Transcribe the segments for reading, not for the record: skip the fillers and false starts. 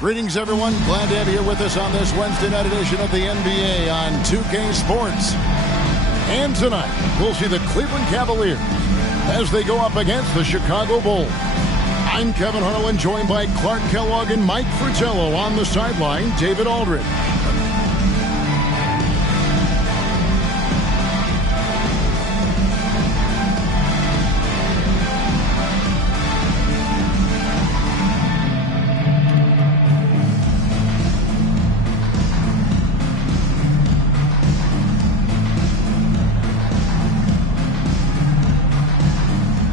Greetings, everyone. Glad to have you here with us on this Wednesday night edition of the NBA on 2K Sports. And tonight, we'll see the Cleveland Cavaliers as they go up against the Chicago Bulls. I'm Kevin Harlan, joined by Clark Kellogg and Mike Fratello. On the sideline, David Aldridge.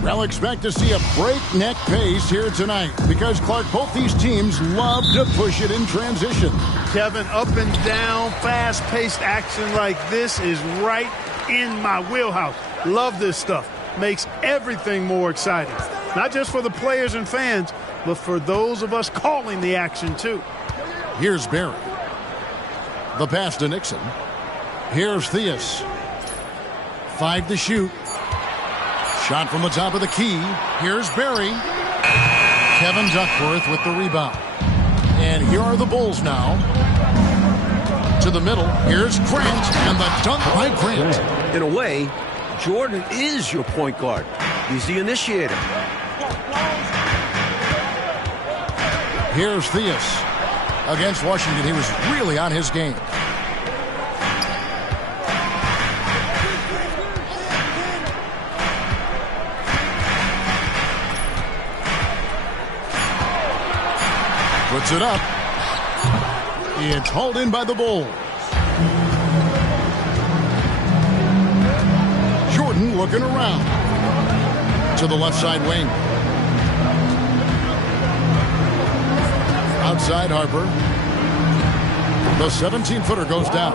I'll expect to see a breakneck pace here tonight because, Clark, both these teams love to push it in transition. Kevin, up and down, fast-paced action like this is right in my wheelhouse. Love this stuff. Makes everything more exciting. Not just for the players and fans, but for those of us calling the action, too. Here's Barry. The pass to Nixon. Here's Theus. 5 to shoot. Shot from the top of the key. Here's Barry. Kevin Duckworth with the rebound. And here are the Bulls now. To the middle. Here's Grant. And the dunk by Grant. In a way, Jordan is your point guard. He's the initiator. Here's Theus. Against Washington, he was really on his game. Puts it up. It's hauled in by the Bulls. Jordan looking around. To the left side wing. Outside Harper. The 17-footer goes down.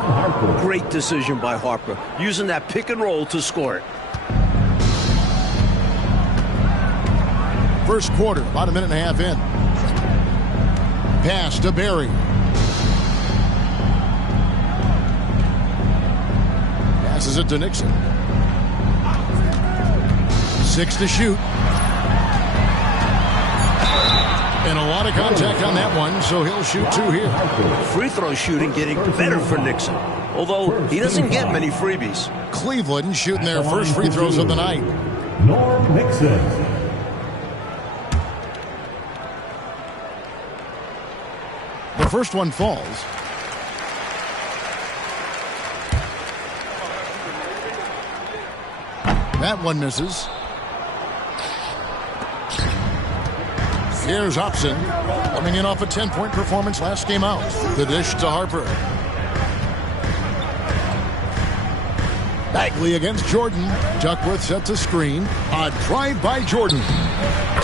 Great decision by Harper, using that pick and roll to score it. First quarter, about a minute and a half in. Pass to Barry. Passes it to Nixon. 6 to shoot. And a lot of contact on that one, so he'll shoot 2 here. Free throw shooting getting better for Nixon, although he doesn't get many freebies. Cleveland shooting their first free throws of the night. Norm Nixon. The first one falls. That one misses. Here's Hobson, coming in off a 10-point performance last game out. The dish to Harper. Bagley against Jordan. Duckworth set to screen. A drive by Jordan.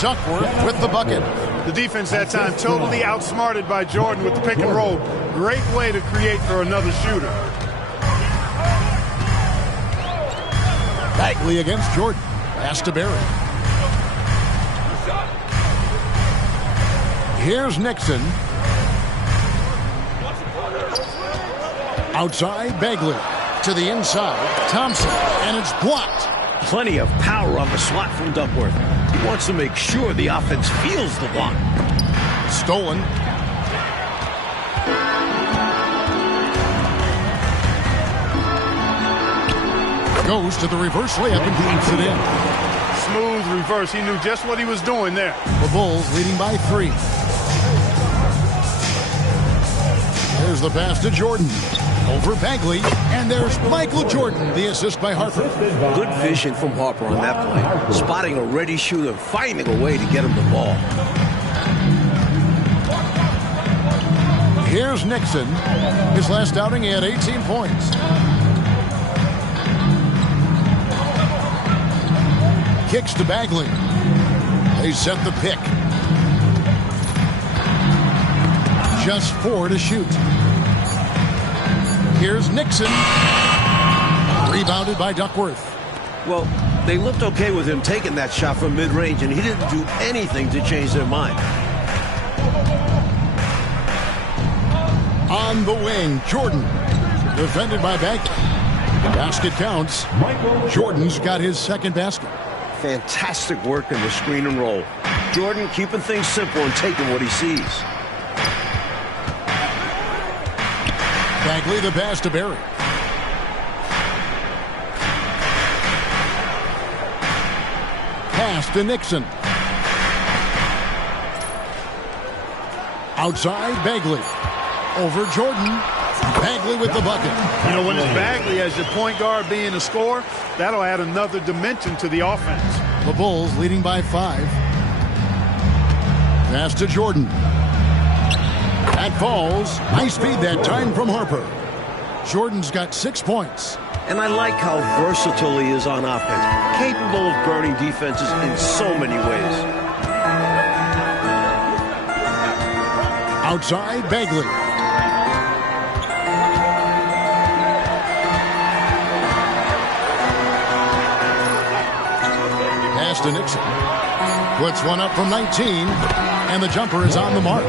Duckworth with the bucket. The defense that time totally outsmarted by Jordan with the pick and roll. Great way to create for another shooter. Bagley against Jordan. Pass to Barry. Here's Nixon. Outside, Bagley. To the inside, Thompson. And it's blocked. Plenty of power on the swat from Duckworth. He wants to make sure the offense feels the block. Stolen. Goes to the reverse layup and puts it in. Smooth reverse. He knew just what he was doing there. The Bulls leading by 3. There's the pass to Jordan. Over Bagley. And there's Michael Jordan, the assist by Harper. Good vision from Harper on that play. Spotting a ready shooter, finding a way to get him the ball. Here's Nixon. His last outing, he had 18 points. Kicks to Bagley. They set the pick. Just 4 to shoot. Here's Nixon. Rebounded by Duckworth. Well, they looked okay with him taking that shot from mid-range, and he didn't do anything to change their mind. On the wing, Jordan. Defended by Bagley. Basket counts. Jordan's got his second basket. Fantastic work in the screen and roll. Jordan keeping things simple and taking what he sees. Bagley the pass to Barry. Pass to Nixon. Outside, Bagley. Over Jordan. Bagley with the bucket. You know, when it's Bagley as your point guard being a scorer, that'll add another dimension to the offense. The Bulls leading by 5. Pass to Jordan. That falls. High speed that time from Harper. Jordan's got 6 points. And I like how versatile he is on offense. Capable of burning defenses in so many ways. Outside, Bagley. Pass to Nixon. Puts one up from 19, and the jumper is on the mark.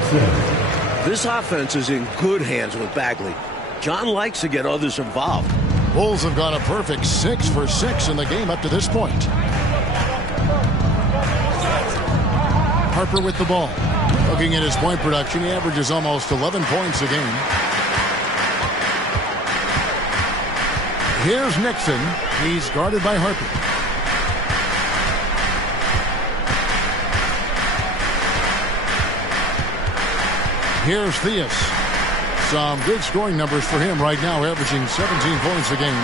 This offense is in good hands with Bagley. John likes to get others involved. Bulls have gone a perfect 6 for 6 in the game up to this point. Harper with the ball. Looking at his point production, he averages almost 11 points a game. Here's Nixon. He's guarded by Harper. Here's Theus. Some good scoring numbers for him right now, averaging 17 points a game.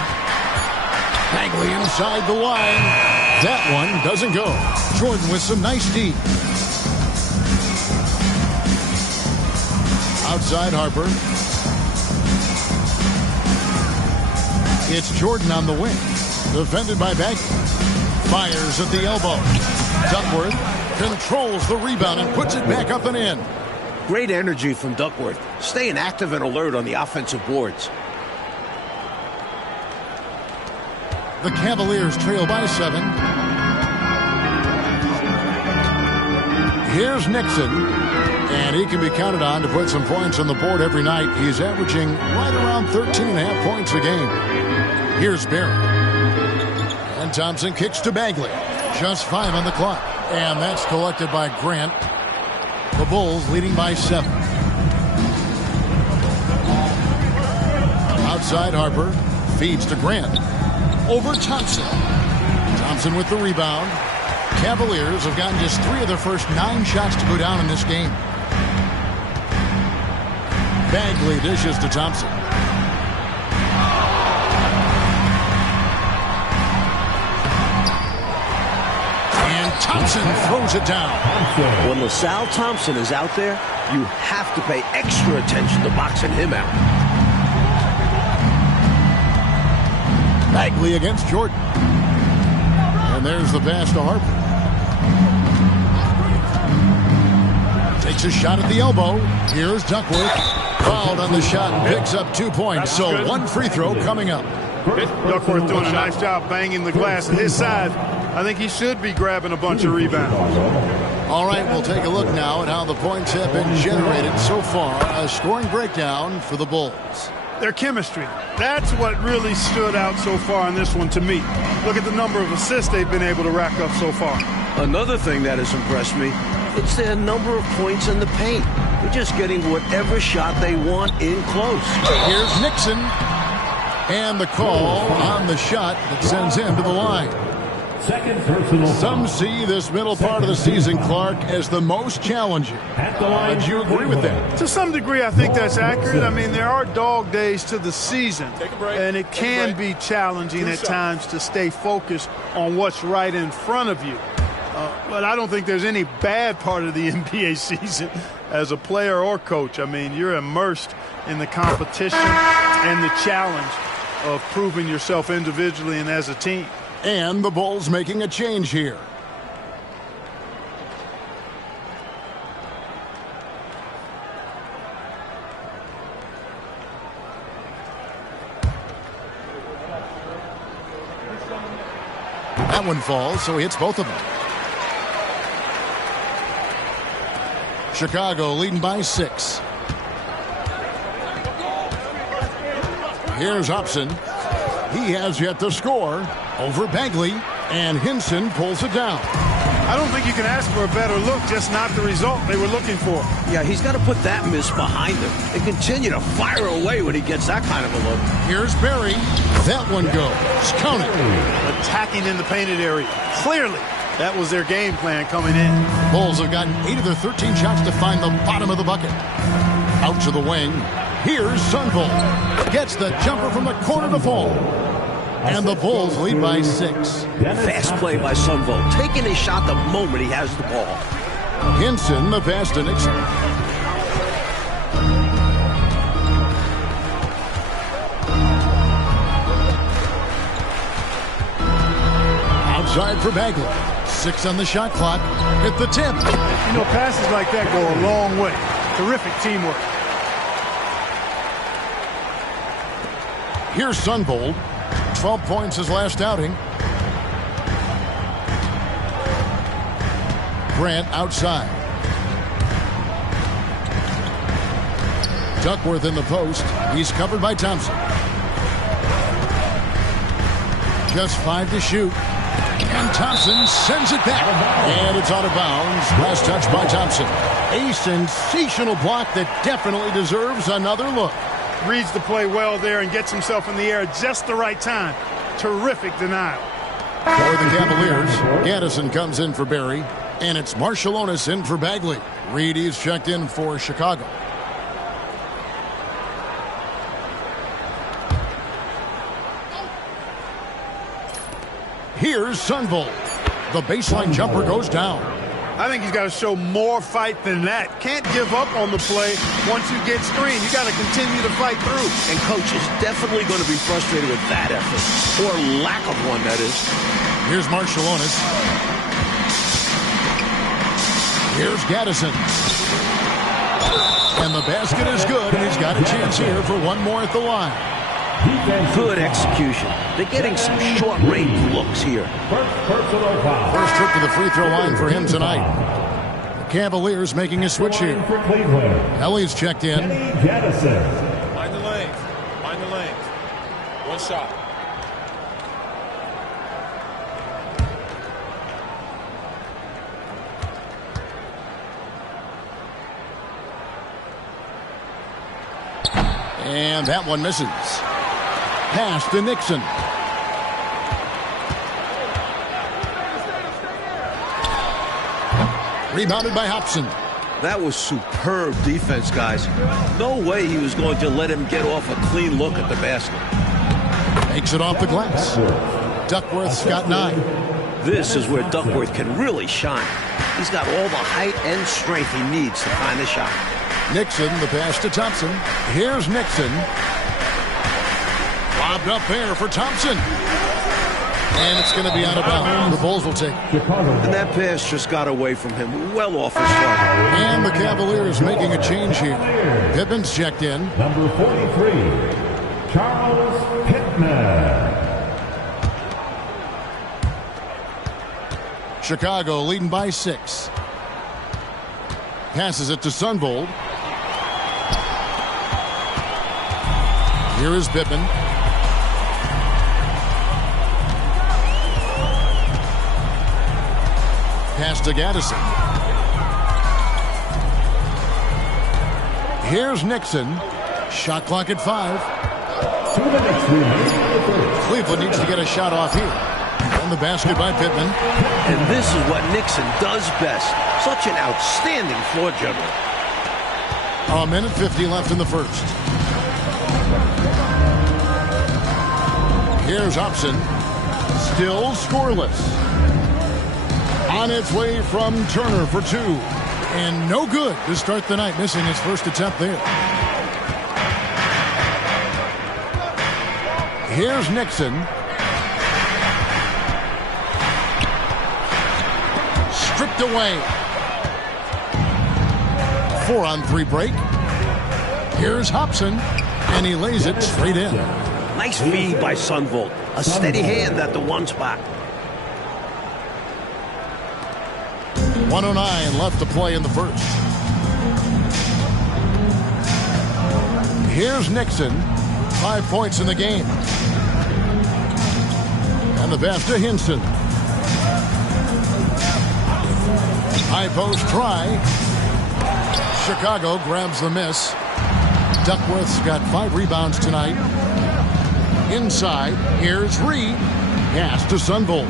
Bagley inside the line. That one doesn't go. Jordan with some nice D. Outside Harper. It's Jordan on the wing. Defended by Bagley. Fires at the elbow. Duckworth controls the rebound and puts it back up and in. Great energy from Duckworth, staying active and alert on the offensive boards. The Cavaliers trail by 7. Here's Nixon, and he can be counted on to put some points on the board every night. He's averaging right around 13.5 points a game. Here's Barry. And Thompson kicks to Bagley. Just 5 on the clock. And that's collected by Grant. The Bulls leading by 7. Outside Harper. Feeds to Grant. Over Thompson. Thompson with the rebound. Cavaliers have gotten just 3 of their first 9 shots to go down in this game. Bagley dishes to Thompson. And Thompson throws it down. When LaSalle Thompson is out there, you have to pay extra attention to boxing him out. Bagley against Jordan. And there's the pass to Harper. Takes a shot at the elbow. Here's Duckworth. Fouled on the shot and picks up 2 points. So 1 free throw coming up. Duckworth doing a nice job banging the glass. At his side, I think he should be grabbing a bunch of rebounds. All right, we'll take a look now at how the points have been generated so far. A scoring breakdown for the Bulls. Their chemistry. That's what really stood out so far in this one to me. Look at the number of assists they've been able to rack up so far. Another thing that has impressed me, it's their number of points in the paint. They're just getting whatever shot they want in close. Here's Nixon. And the call on the shot that sends him to the line. Second personal. Some see this middle part of the season, Clark, as the most challenging. Would you agree with that? To some degree, I think that's accurate. I mean, there are dog days to the season, and it can be challenging at times to stay focused on what's right in front of you. But I don't think there's any bad part of the NBA season as a player or coach. I mean, you're immersed in the competition and the challenge of proving yourself individually and as a team. And the Bulls making a change here. That one falls, so he hits both of them. Chicago leading by 6. Here's Hobson. He has yet to score over Bagley, and Hinson pulls it down. I don't think you can ask for a better look, just not the result they were looking for. Yeah, he's got to put that miss behind him and continue to fire away when he gets that kind of a look. Here's Barry. That one goes. Count it. Attacking in the painted area. Clearly, that was their game plan coming in. Bulls have gotten 8 of their 13 shots to find the bottom of the bucket. Out to the wing. Here's Sunvolt. Gets the jumper from the corner to fall. And the Bulls lead by 6. Fast play by Sunvolt, taking his shot the moment he has the ball. Hinson, the pass to Nixon. Outside for Bagley. 6 on the shot clock. Hit the tip. You know, passes like that go a long way. Terrific teamwork. Here's Sunvolt. 12 points his last outing. Grant outside. Duckworth in the post. He's covered by Thompson. Just 5 to shoot. And Thompson sends it back. And it's out of bounds. Last touch by Thompson. A sensational block that definitely deserves another look. Reads the play well there and gets himself in the air at just the right time. Terrific denial. For the Cavaliers, Gaddison comes in for Barry, and it's Marshallonis in for Bagley. Reedy's checked in for Chicago. Here's Sunvolt. The baseline jumper goes down. I think he's got to show more fight than that. Can't give up on the play once you get screened. You got to continue to fight through. And coach is definitely going to be frustrated with that effort, or lack of one, that is. Here's Marshallonis. Here's Gaddison. And the basket is good, and he's got a chance here for one more at the line. Good execution. They're getting some short-range looks here. First trip to the free throw line for him tonight. The Cavaliers making a switch here. Ellie's checked in. Mind the lanes. Mind the lanes. One shot. And that one misses. Pass to Nixon. Rebounded by Hobson. That was superb defense, guys. No way he was going to let him get off a clean look at the basket. Makes it off the glass. Duckworth's got 9. This is where Duckworth can really shine. He's got all the height and strength he needs to find the shot. Nixon, the pass to Thompson. Here's Nixon. Lobbed up there for Thompson. And it's going to be out of bounds. The Bulls will take it. And that pass just got away from him, well off his target. And the Cavaliers making a change here. Pittman's checked in. Number 43, Charles Pittman. Chicago leading by 6. Passes it to Sunvolt. Here is Pittman. Pass to Gaddison. Here's Nixon. Shot clock at 5. 2 minutes remaining. Cleveland needs to get a shot off here. And the basket by Pittman. And this is what Nixon does best. Such an outstanding floor general. A minute 50 left in the first. Here's Hobson. Still scoreless. On its way from Turner for 2. And no good to start the night, missing his first attempt there. Here's Nixon. Stripped away. 4-on-3 break. Here's Hobson. And he lays it straight in. Nice feed by Sunvolt. A steady hand at the one spot. 1:09 left to play in the first. Here's Nixon. 5 points in the game. And the pass to Hinson. High post try. Chicago grabs the miss. Duckworth's got 5 rebounds tonight. Inside, here's Reed. Pass to Sunvolt.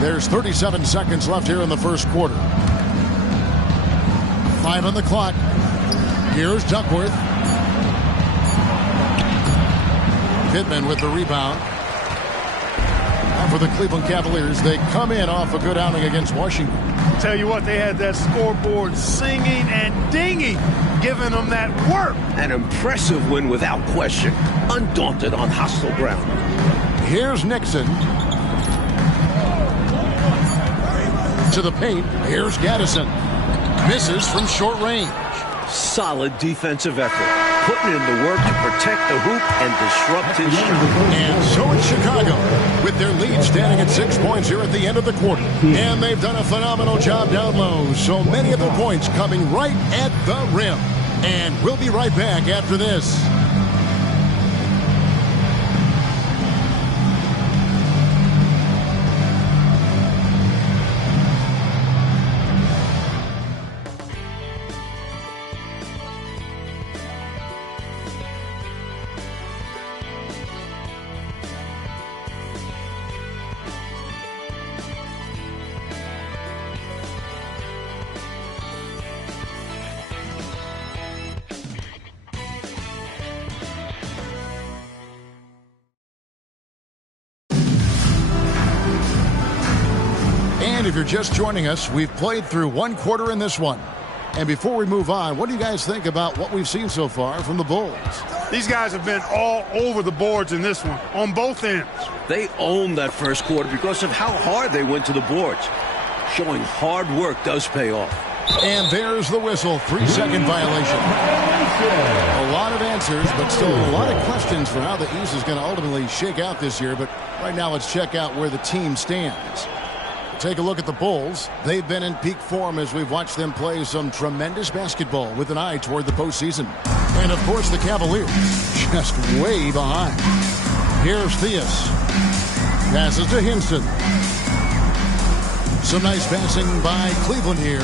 There's 37 seconds left here in the first quarter. 5 on the clock. Here's Duckworth. Pittman with the rebound. And for the Cleveland Cavaliers, they come in off a good outing against Washington. Tell you what, they had that scoreboard singing and dinging, giving them that work. An impressive win without question. Undaunted on hostile ground. Here's Nixon. To the paint. Here's Gaddison. Misses from short range. Solid defensive effort. Putting in the work to protect the hoop and disrupt his shot. And so it's Chicago with their lead standing at 6 points here at the end of the quarter. And they've done a phenomenal job down low. So many of their points coming right at the rim. And we'll be right back after this. And if you're just joining us, we've played through 1 quarter in this one. And before we move on, what do you guys think about what we've seen so far from the Bulls? These guys have been all over the boards in this one, on both ends. They owned that first quarter because of how hard they went to the boards. Showing hard work does pay off. And there's the whistle, 3-second violation. A lot of answers, but still a lot of questions for how the East is going to ultimately shake out this year. But right now, let's check out where the team stands. Take a look at the Bulls. They've been in peak form as we've watched them play some tremendous basketball with an eye toward the postseason. And, of course, the Cavaliers just way behind. Here's Theus. Passes to Hinson. Some nice passing by Cleveland here.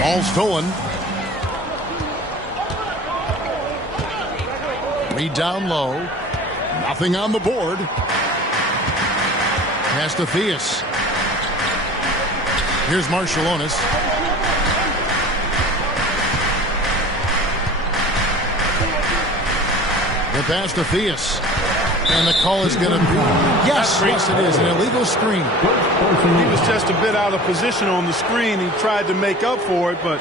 Ball stolen. Reed down low. Nothing on the board. Pass to Theus. Here's Marshallonis. The pass to Theus. And the call is going to be... Yes, it is. An illegal screen. He was just a bit out of position on the screen. He tried to make up for it, but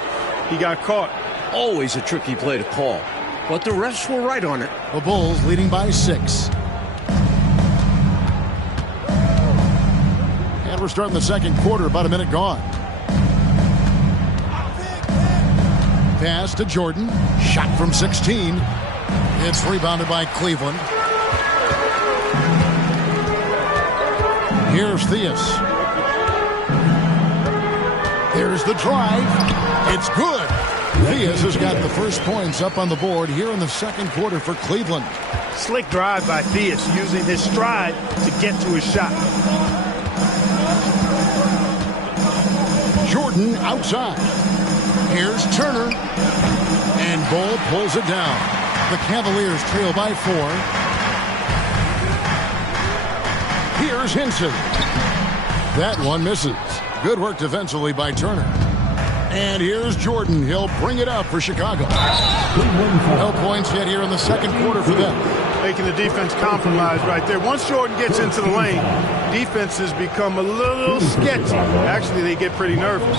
he got caught. Always a tricky play to call. But the refs were right on it. The Bulls leading by 6. And we're starting the second quarter, about a minute gone. Pass to Jordan. Shot from 16. It's rebounded by Cleveland. Here's Theus. There's the drive. It's good. Theus has got the first points up on the board here in the second quarter for Cleveland. Slick drive by Theus, using his stride to get to his shot. Jordan outside. Here's Turner. And Bull pulls it down. The Cavaliers trail by 4. Here's Hinson. That one misses. Good work defensively by Turner. And here's Jordan. He'll bring it up for Chicago. No points yet here in the second quarter for them. Making the defense compromise right there. Once Jordan gets into the lane, defenses become a little sketchy. Actually, they get pretty nervous.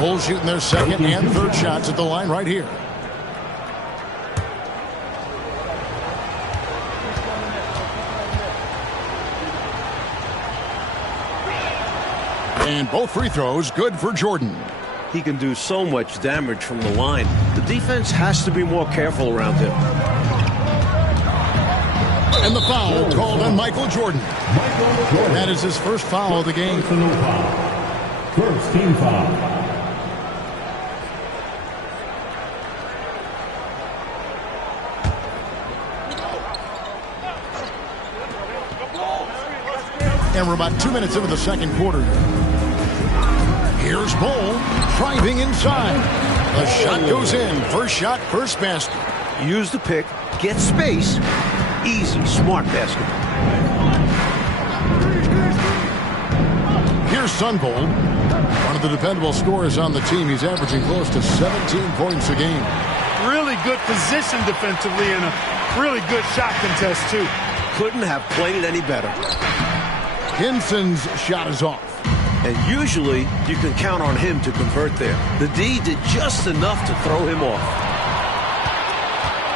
Bulls shooting their second and third shots at the line right here. And both free throws good for Jordan. He can do so much damage from the line. The defense has to be more careful around him. And the foul called on Michael Jordan. That is his first foul of the game. First team foul. And we're about 2 minutes into the second quarter. Here's Bull driving inside. The shot goes in. First shot, first basket. Use the pick, get space. Easy, smart basketball. Here's Sunbold, one of the dependable scorers on the team. He's averaging close to 17 points a game. Really good position defensively and a really good shot contest, too. Couldn't have played it any better. Hinson's shot is off. And usually, you can count on him to convert there. The D did just enough to throw him off.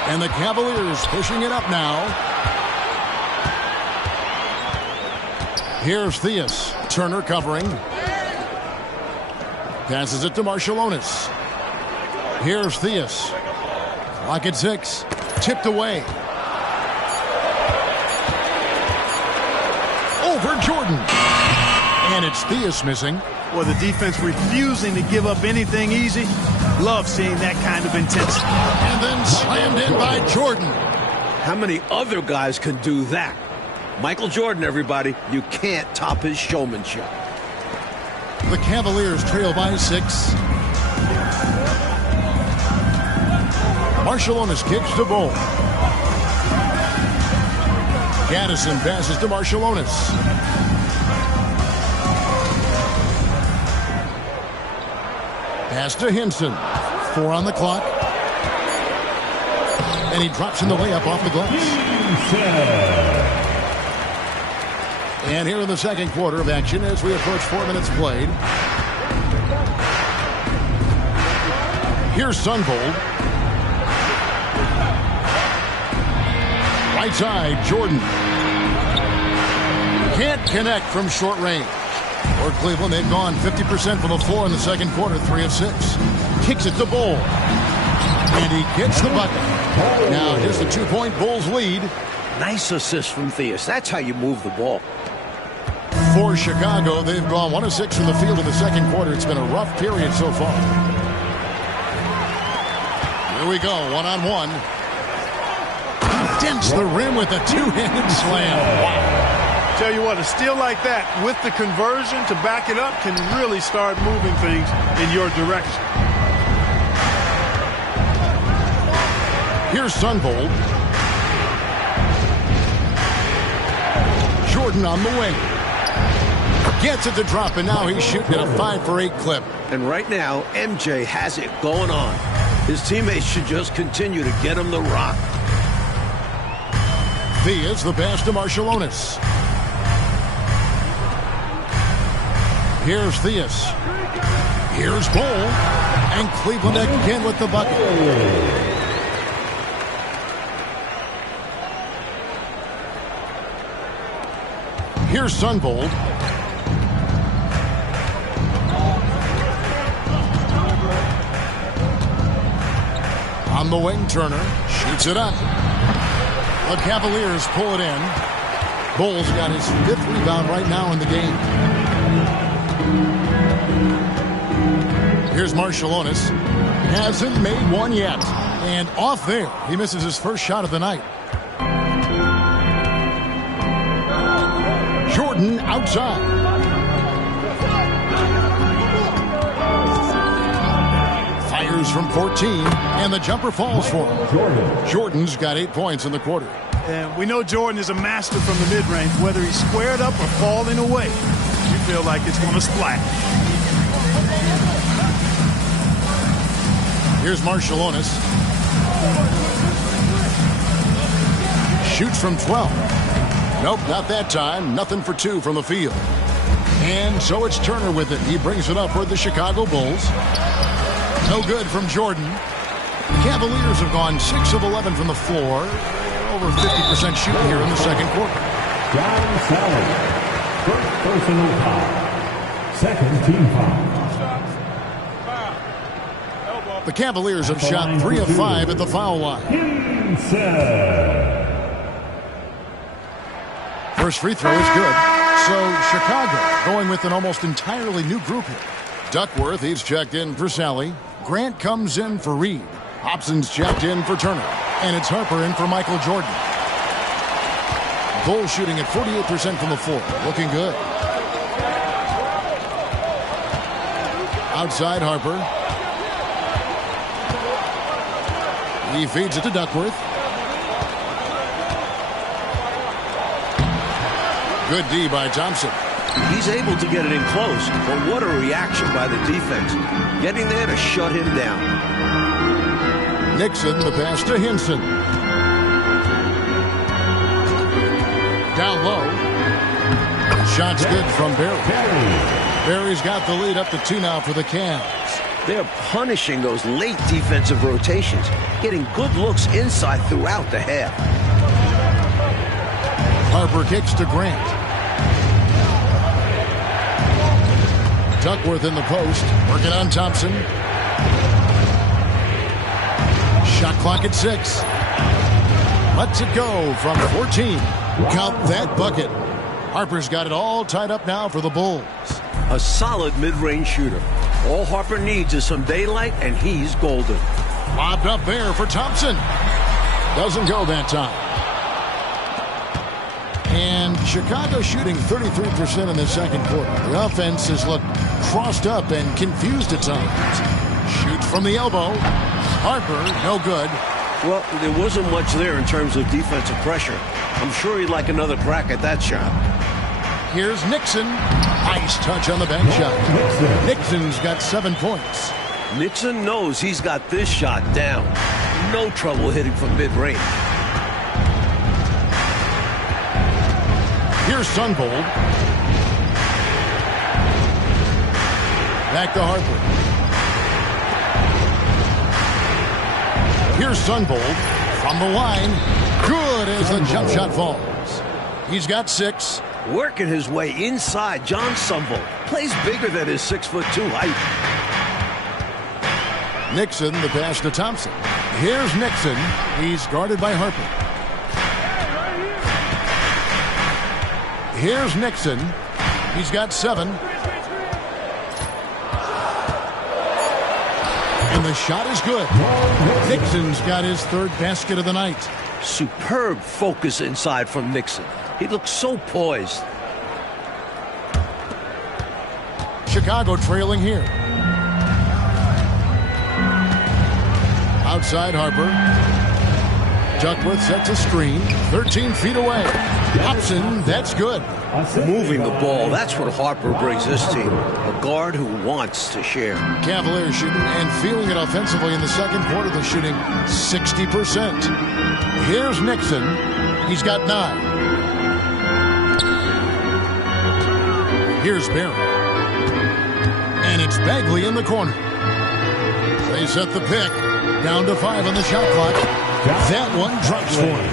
And the Cavaliers pushing it up now. Here's Theus. Turner covering. Passes it to Marciulionis. Here's Theus. Clock at 6. Tipped away. Over Jordan. And it's Theus missing. Well, the defense refusing to give up anything easy. Love seeing that kind of intensity. And then slammed in by Jordan. How many other guys can do that? Michael Jordan, everybody. You can't top his showmanship. The Cavaliers trail by 6. Marciulionis kicks to Bull. Gaddison passes to Marciulionis. Pass to Hinson. 4 on the clock. And he drops in the layup off the glass. And here in the second quarter of action as we approach 4 minutes played. Here's Sunbold. Right side, Jordan. Can't connect from short range. For Cleveland, they've gone 50% from the floor in the second quarter, 3 of 6. Kicks it to Bull. And he gets the bucket. Now here's the 2-point Bulls lead. Nice assist from Theus. That's how you move the ball. For Chicago, they've gone 1 of 6 from the field in the second quarter. It's been a rough period so far. Here we go, one-on-one. Dents the rim with a two-handed slam. Wow. Tell you what, a steal like that with the conversion to back it up can really start moving things in your direction. Here's Sunbold. Jordan on the wing. Gets it to drop, and now he's shooting at a 5 for 8 clip. And right now, MJ has it going on. His teammates should just continue to get him the rock. Theus, the pass to Marciulionis. Here's Theus. Here's Bull. And Cleveland again with the bucket. Here's Sunbold. On the wing, Turner shoots it up. The Cavaliers pull it in. Bull's got his 5th rebound right now in the game. Here's Marciulionis. Hasn't made one yet. And off there, he misses his first shot of the night. Jordan outside. Fires from 14, and the jumper falls for him. Jordan's got 8 points in the quarter. And we know Jordan is a master from the mid-range. Whether he's squared up or falling away, you feel like it's going to splash. Here's Marciulionis. Shoots from 12. Nope, not that time. Nothing for 2 from the field. And so it's Turner with it. He brings it up for the Chicago Bulls. No good from Jordan. The Cavaliers have gone 6 of 11 from the floor. Over 50% shooting here in the second quarter. John Sally. First personal foul. Second team foul. The Cavaliers have shot 3 of 5 at the foul line. Hinson. First free throw is good. So Chicago going with an almost entirely new group here. Duckworth, he's checked in for Sally. Grant comes in for Reed. Hobson's checked in for Turner. And it's Harper in for Michael Jordan. Bulls shooting at 48% from the floor. Looking good. Outside Harper. He feeds it to Duckworth. Good D by Thompson. He's able to get it in close, but what a reaction by the defense. Getting there to shut him down. Nixon, the pass to Hinson. Down low. Shot's good from Barry. Barry's got the lead up to 2 now for the Cavs. They're punishing those late defensive rotations, getting good looks inside throughout the half. Harper kicks to Grant. Duckworth in the post, working on Thompson. Shot clock at 6. Lets it go from 14. Count that bucket. Harper's got it all tied up now for the Bulls. A solid mid-range shooter. All Harper needs is some daylight, and he's golden. Lobbed up there for Thompson. Doesn't go that time. And Chicago shooting 33% in the second quarter. The offense has looked crossed up and confused at times. Shoots from the elbow. Harper, no good. Well, there wasn't much there in terms of defensive pressure. I'm sure he'd like another crack at that shot. Here's Nixon. Nice touch on the bank shot. Nixon's got 7 points. Nixon knows he's got this shot down. No trouble hitting from mid-range. Here's Sunbold. Back to Harper. Here's Sunbold from the line. Good as the jump shot falls. He's got 6. Working his way inside, John Sunbold plays bigger than his 6'2" height. Nixon, the pass to Thompson. Here's Nixon. He's guarded by Harper. Here's Nixon. He's got 7. And the shot is good. Nixon's got his 3rd basket of the night. Superb focus inside from Nixon. He looks so poised. Chicago trailing here. Outside Harper. Duckworth sets a screen. 13 feet away. Hobson, that's good. Moving the ball, that's what Harper brings this team. A guard who wants to share. Cavaliers shooting and feeling it offensively in the second quarter. They're shooting 60%. Here's Nixon. He's got 9. Here's Barry. And it's Bagley in the corner. They set the pick. Down to 5 on the shot clock. That one drops for him.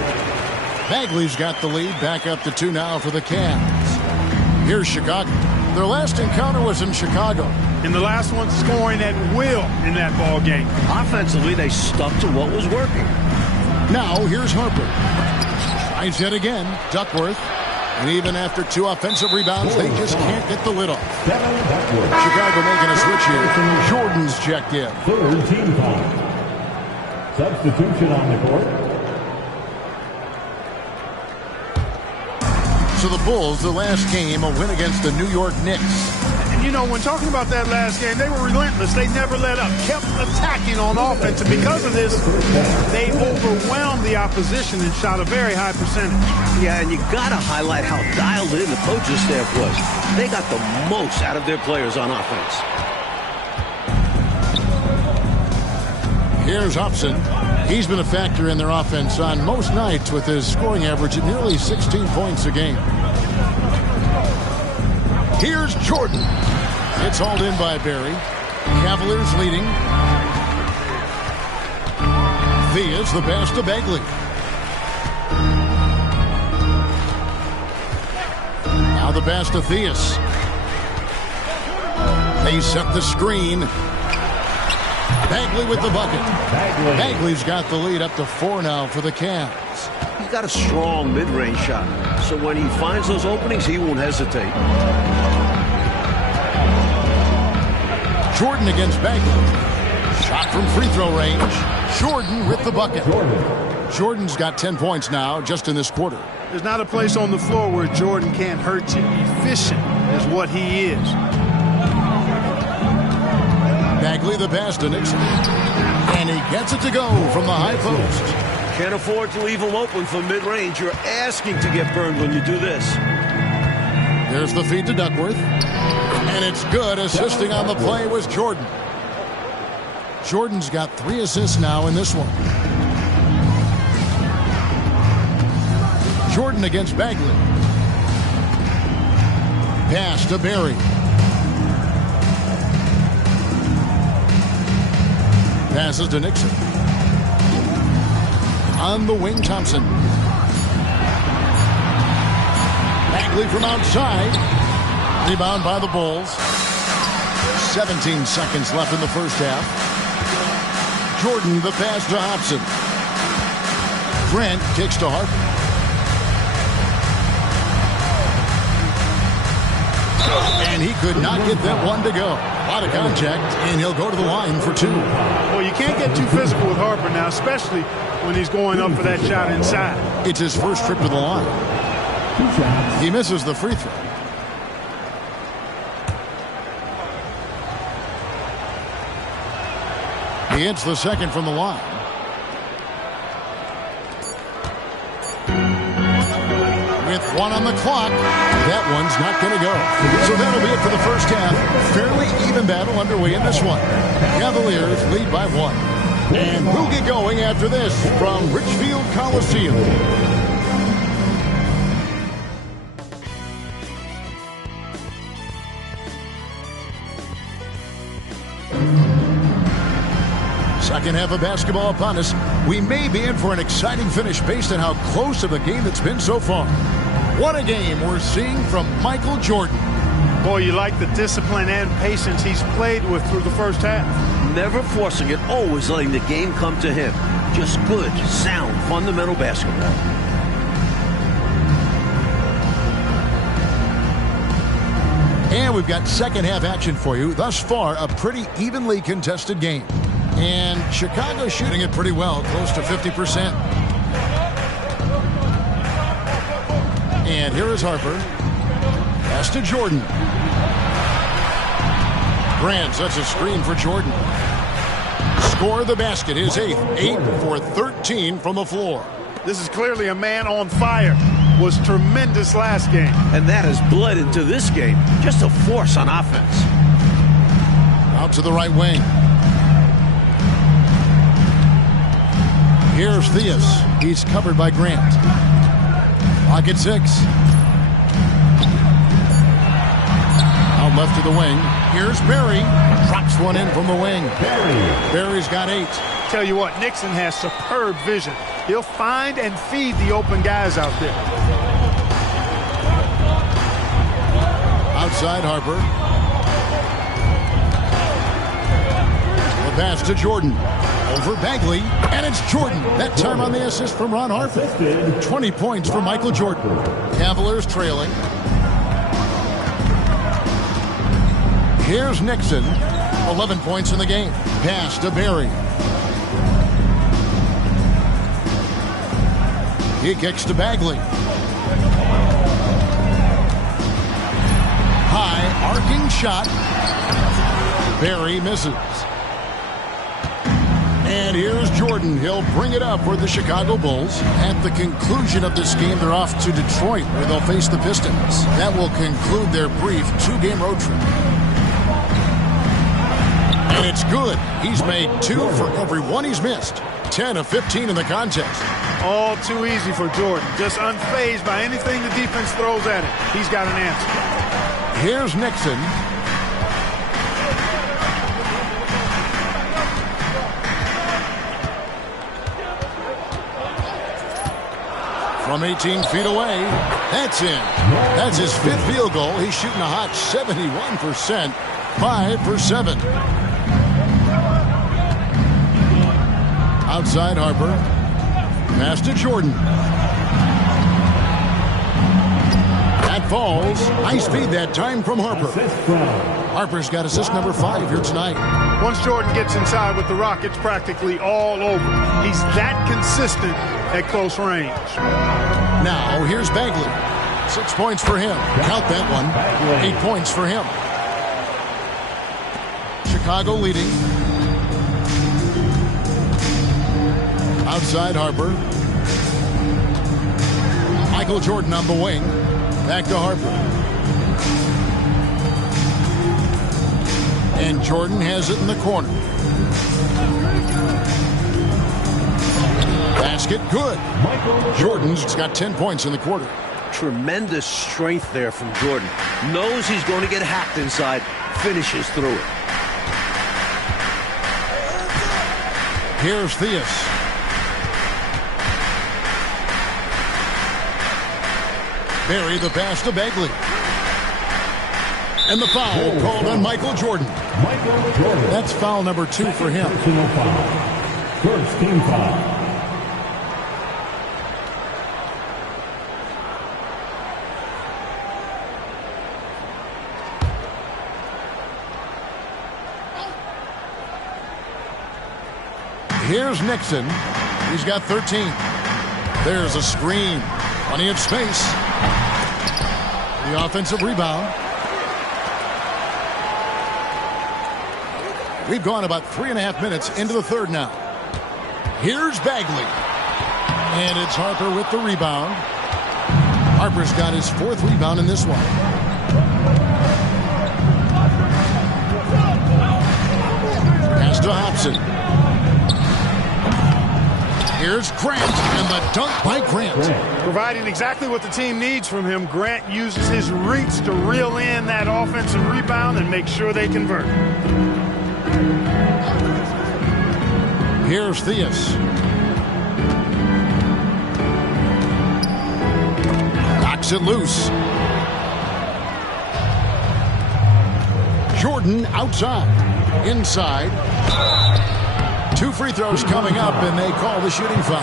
Bagley's got the lead. Back up to 2 now for the Cavs. Here's Chicago. Their last encounter was in Chicago. And the last one scoring at will in that ball game. Offensively, they stuck to what was working. Now here's Harper. Tries yet again. Duckworth. And even after 2 offensive rebounds, they just can't get the lid off. Chicago making a switch here. Jordan's checked in. 3rd team foul. Substitution on the court. So the Bulls, the last game, a win against the New York Knicks. And you know, when talking about that last game, they were relentless. They never let up, kept attacking on offense. And because of this, they overwhelmed the opposition and shot a very high percentage. Yeah, and you got to highlight how dialed in the coaching staff was. They got the most out of their players on offense. Here's Hobson. He's been a factor in their offense on most nights with his scoring average at nearly 16 points a game. Here's Jordan. It's hauled in by Barry. Cavaliers leading. Thea's the pass to Bagley. Now the pass to Theus. They set the screen. Bagley with the bucket. Bagley's got the lead up to 4 now for the Cavs. got a strong mid-range shot. So when he finds those openings, he won't hesitate. Jordan against Bagley. Shot from free throw range. Jordan with the bucket. Jordan's got 10 points now just in this quarter. There's not a place on the floor where Jordan can't hurt you. Efficient is what he is. Bagley the pass to Nixon. And he gets it to go from the high post. Can't afford to leave him open for mid-range. You're asking to get burned when you do this. There's the feed to Duckworth. And it's good. Assisting on the play was Jordan. Jordan's got 3 assists now in this one. Jordan against Bagley. Pass to Barry. Passes to Nixon. On the wing, Thompson. Bagley from outside. Rebound by the Bulls. 17 seconds left in the first half. Jordan the pass to Hobson. Grant kicks to Harper. And he could not get that one to go. A lot of contact, and he'll go to the line for 2. Well, you can't get too physical with Harper now, especially when he's going up for that shot inside. It's his first trip to the line. He misses the free throw. He hits the second from the line. With 1 on the clock, that one's not going to go. So that'll be it for the first half. Fairly even battle underway in this one. Cavaliers lead by 1. And we'll get going after this from Richfield Coliseum. Second half of basketball upon us. We may be in for an exciting finish based on how close of a game it's been so far. What a game we're seeing from Michael Jordan. Boy, you like the discipline and patience he's played with through the first half. Never forcing it, always letting the game come to him. Just good, sound, fundamental basketball. And we've got second half action for you. Thus far, a pretty evenly contested game. And Chicago shooting it pretty well, close to 50%. And here is Harper. Pass to Jordan. Grant sets a screen for Jordan. Score the basket, his 8th. 8 for 13 from the floor. This is clearly a man on fire. Was tremendous last game. And that has bled into this game. Just a force on offense. Out to the right wing. Here's Theus. He's covered by Grant. Clock at 6. Out left to the wing. Here's Barry. Drops one in from the wing. Barry's got 8. Tell you what, Nixon has superb vision. He'll find and feed the open guys out there. Outside Harper. The pass to Jordan. Over Bagley, and it's Jordan. That time on the assist from Ron Harper. 20 points for Michael Jordan. Cavaliers trailing. Here's Nixon. 11 points in the game. Pass to Barry. He kicks to Bagley. High arcing shot. Barry misses. And here's Jordan. He'll bring it up for the Chicago Bulls. At the conclusion of this game, they're off to Detroit, where they'll face the Pistons. That will conclude their brief 2-game road trip. And it's good. He's made 2 for every 1 he's missed. 10 of 15 in the contest. All too easy for Jordan. Just unfazed by anything the defense throws at him. He's got an answer. Here's Nixon. From 18 feet away. That's in. That's his 5th field goal. He's shooting a hot 71%. 5 for 7. Outside Harper. Pass to Jordan. That falls. Nice feed that time from Harper. Assist from Harper's got assist number 5 here tonight. Once Jordan gets inside with the rock, it's practically all over. He's that consistent at close range. Now, here's Bagley. 6 points for him. Count that one. 8 points for him. Chicago leading. Outside Harper. Michael Jordan on the wing. Back to Harper. And Jordan has it in the corner. Basket good. Jordan's got 10 points in the quarter. Tremendous strength there from Jordan. Knows he's going to get hacked inside. Finishes through it. Here's Theus. Barry the pass to Bagley. And the foul called on Michael Jordan. Michael Jordan. That's foul number 2 for him. Personal foul. First team foul. Here's Nixon. He's got 13. There's a screen. Plenty of space. The offensive rebound. We've gone about 3.5 minutes into the third now. Here's Bagley. And it's Harper with the rebound. Harper's got his 4th rebound in this one. Pass to Hobson. Here's Grant, and the dunk by Grant. Providing exactly what the team needs from him, Grant uses his reach to reel in that offensive rebound and make sure they convert. Here's Theus. Knocks it loose. Jordan outside. Inside. 2 free throws coming up, and they call the shooting foul.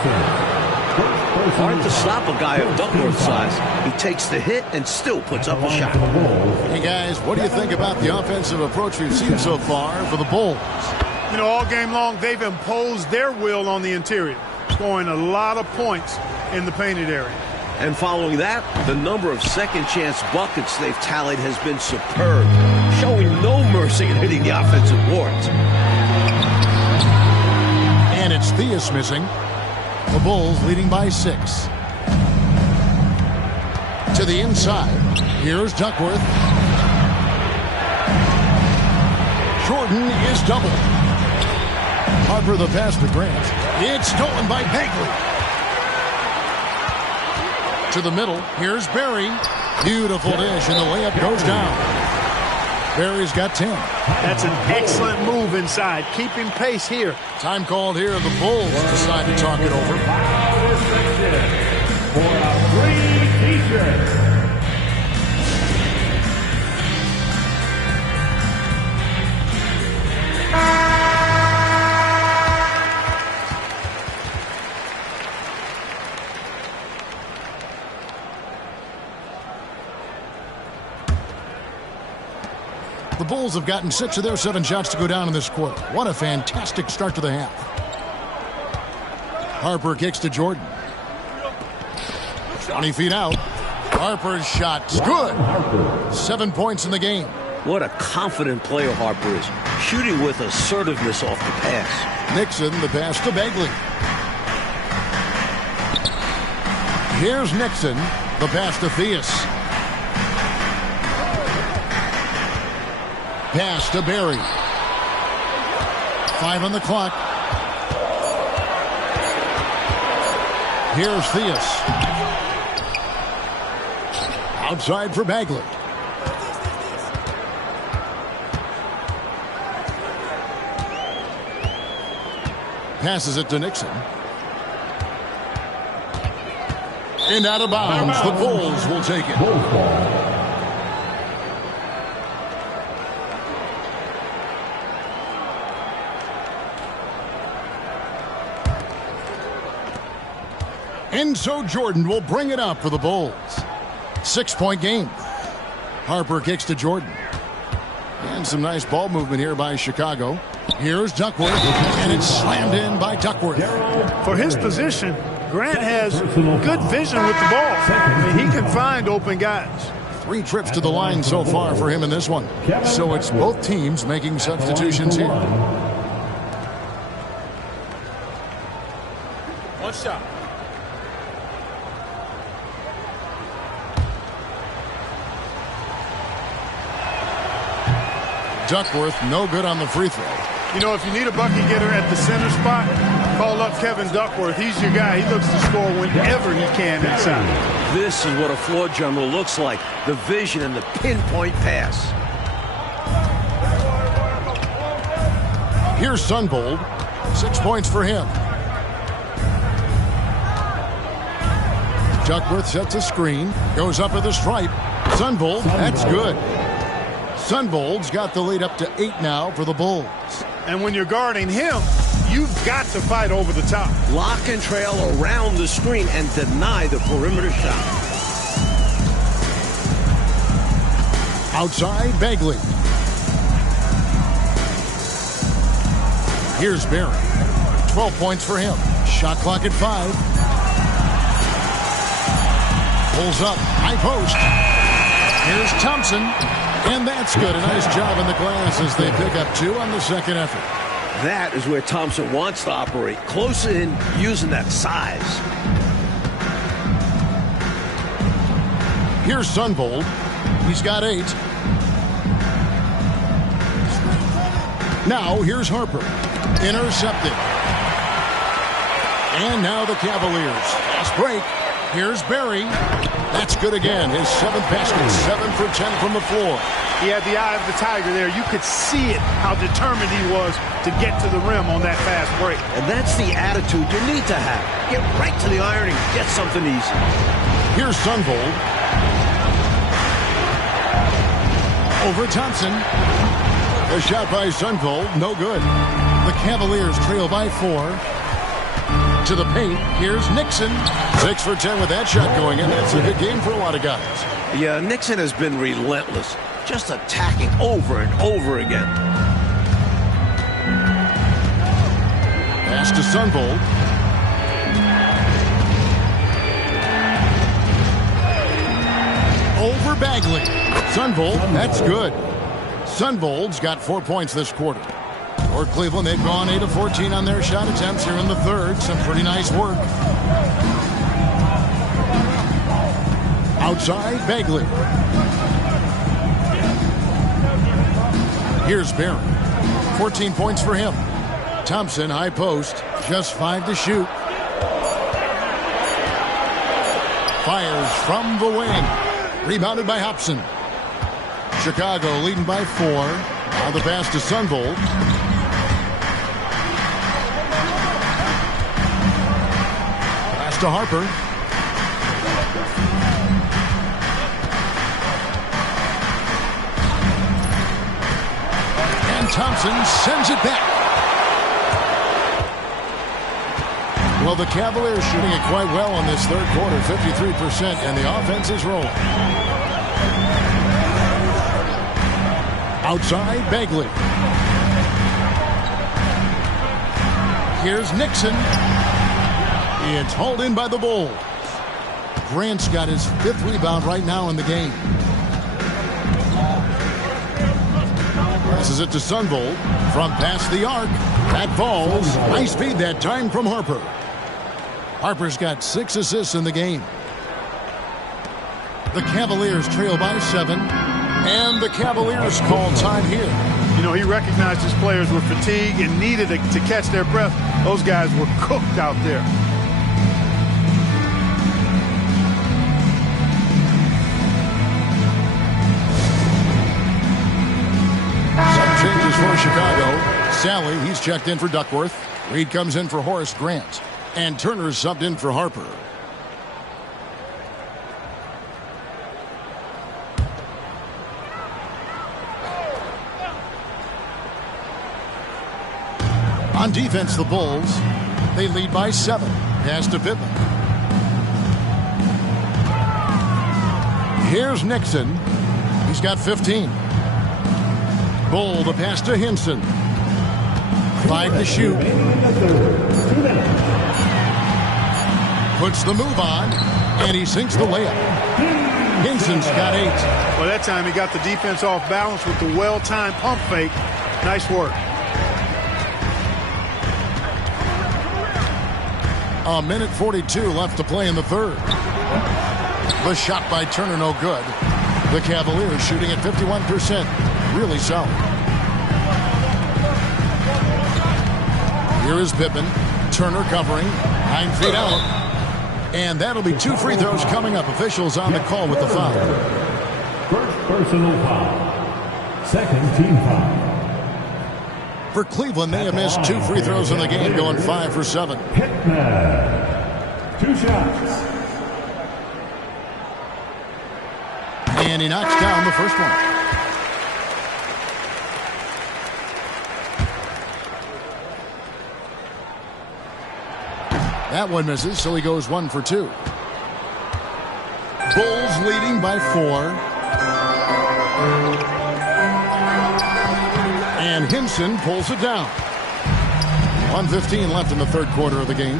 Hard to stop a guy of Duckworth's size. He takes the hit and still puts up a shot. Hey, guys, what do you think about the offensive approach we've seen so far for the Bulls? You know, all game long, they've imposed their will on the interior, scoring a lot of points in the painted area. And following that, the number of second-chance buckets they've tallied has been superb, showing no mercy in hitting the offensive boards. And it's Theus missing. The Bulls leading by 6. To the inside. Here's Duckworth. Jordan is doubled. Harper the pass to Grant. It's stolen by Bagley. To the middle. Here's Barry. Beautiful dish, and the layup goes down. Barry's got 10. That's an excellent move inside, keeping pace here. Time called here. The Bulls decide to talk it over. For a free t-shirt. The Bulls have gotten 6 of their 7 shots to go down in this quarter. What a fantastic start to the half. Harper kicks to Jordan. 20 feet out. Harper's shot's good. 7 points in the game. What a confident player Harper is, shooting with assertiveness off the pass. Nixon, the pass to Bagley. Here's Nixon, the pass to Theus. Pass to Barry. 5 on the clock. Here's Theus. Outside for Bagley. Passes it to Nixon. And out of bounds. The Bulls will take it. And so Jordan will bring it up for the Bulls. 6-point game. Harper kicks to Jordan. And some nice ball movement here by Chicago. Here's Duckworth, and it's slammed in by Duckworth. For his position, Grant has good vision with the ball. I mean, he can find open guys. 3 trips to the line so far for him in this one. So it's both teams making substitutions here. One shot. Duckworth, no good on the free throw. You know, if you need a bucket getter at the center spot, call up Kevin Duckworth. He's your guy. He looks to score whenever he can inside. This is what a floor general looks like. The vision and the pinpoint pass. Here's Sunbold. 6 points for him. Duckworth sets a screen. Goes up with a stripe. Sunbold, that's good. Sunbold's got the lead up to 8 now for the Bulls. And when you're guarding him, you've got to fight over the top. Lock and trail around the screen and deny the perimeter shot. Outside, Bagley. Here's Barry. 12 points for him. Shot clock at 5. Pulls up, high post. Here's Thompson. And that's good. A nice job in the glass as they pick up 2 on the second effort. That is where Thompson wants to operate. Close in, using that size. Here's Sunbold. He's got 8. Now here's Harper. Intercepted. And now the Cavaliers. Fast break. Here's Barry. That's good again. His 7th basket. 7 for 10 from the floor. He had the eye of the tiger there. You could see it, how determined he was to get to the rim on that fast break. And that's the attitude you need to have. Get right to the iron and get something easy. Here's Sunbold. Over Thompson. A shot by Sunbold. No good. The Cavaliers trail by 4. To the paint. Here's Nixon. 6 for 10 with that shot going in. That's a good game for a lot of guys. Yeah, Nixon has been relentless. Just attacking over and over again. Pass to Sunbold. Over Bagley. Sunbold, that's good. Sunbold's got 4 points this quarter. For Cleveland, they've gone 8 of 14 on their shot attempts here in the third. Some pretty nice work. Outside, Bagley. Here's Barry. 14 points for him. Thompson, high post. Just 5 to shoot. Fires from the wing. Rebounded by Hobson. Chicago leading by 4. Now the pass to Sunbold. Pass to Harper. And Thompson sends it back. Well, the Cavaliers shooting it quite well in this third quarter, 53%, and the offense is rolling. Outside, Bagley. Here's Nixon. It's hauled in by the Bulls. Grant's got his 5th rebound right now in the game. Passes it to Sunbold from past the arc. That falls. High speed that time from Harper. Harper's got 6 assists in the game. The Cavaliers trail by 7. And the Cavaliers call time here. You know, he recognized his players were fatigued and needed to catch their breath. Those guys were cooked out there. Some changes for Chicago. Sally, he's checked in for Duckworth. Reed comes in for Horace Grant. And Turner's subbed in for Harper. On defense, the Bulls, they lead by 7. Pass to Pittman. Here's Nixon. He's got 15. Bull, the pass to Hinson. 5 to shoot. Puts the move on, and he sinks the layup. Hinson's got 8. Well, that time he got the defense off balance with the well-timed pump fake. Nice work. A minute 42 left to play in the third. The shot by Turner no good. The Cavaliers shooting at 51%. Really solid. Here is Pippen. Turner covering. 9 feet out. And that'll be 2 free throws coming up. Officials on the call with the foul. First personal foul. Second team foul. For Cleveland, they have missed 2 free throws in the game, going 5 for 7. Pittman. 2 shots. And he knocks down the first one. That one misses, so he goes 1 for 2. Bulls leading by 4. And Hinson pulls it down. 1:15 left in the third quarter of the game.